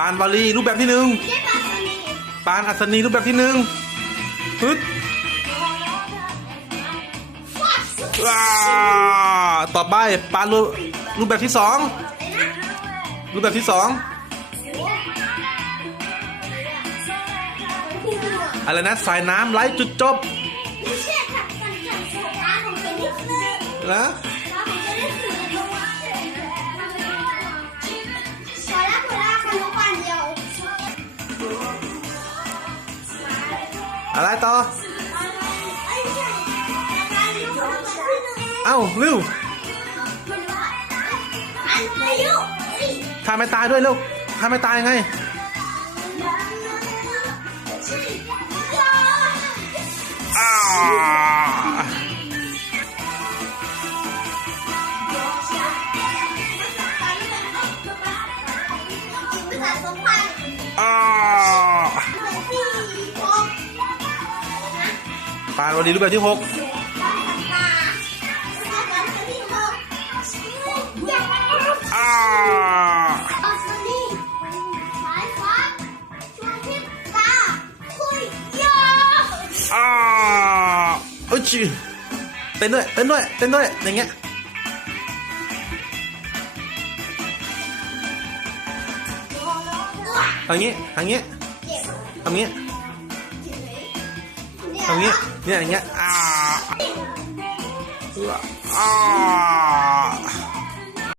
ปานวาลีรูปแบบที่หนึ่งเจ๊ปาสนีปานอัศนีรูปแบบที่หนึ่งฮึดฟัดว้าต่อไปปานรูปรูปแบบที่สองเลยนะรูปแบบที่สองอะไรนะสายน้ำไร้จุดจบไม่ใช่ค่ะกันกันโซฟาของเจนิสเลยนะ อะไรต่อ เอ้ยไม่ใช่การยกมือขึ้นหนึ่งเอ้าเร็วอันอายุเอ้ยทาไม่ตายด้วยเร็วทาไม่ตายไง อ้าภ ปานวาลีรูปแบบที่หกตาภาษาที่หกยาอ้าอัศนีสายฟ้าช่วงทิพตาคุยยาอ้าเอ้ยจิเต้นด้วยเต้นด้วยเต้นด้วยอย่างเงี้ยทางนี้ทางนี้เจ็บทางนี้ เดี๋ยวทางนี้เนี่ยอย่างเงี้ยอ้าอ้า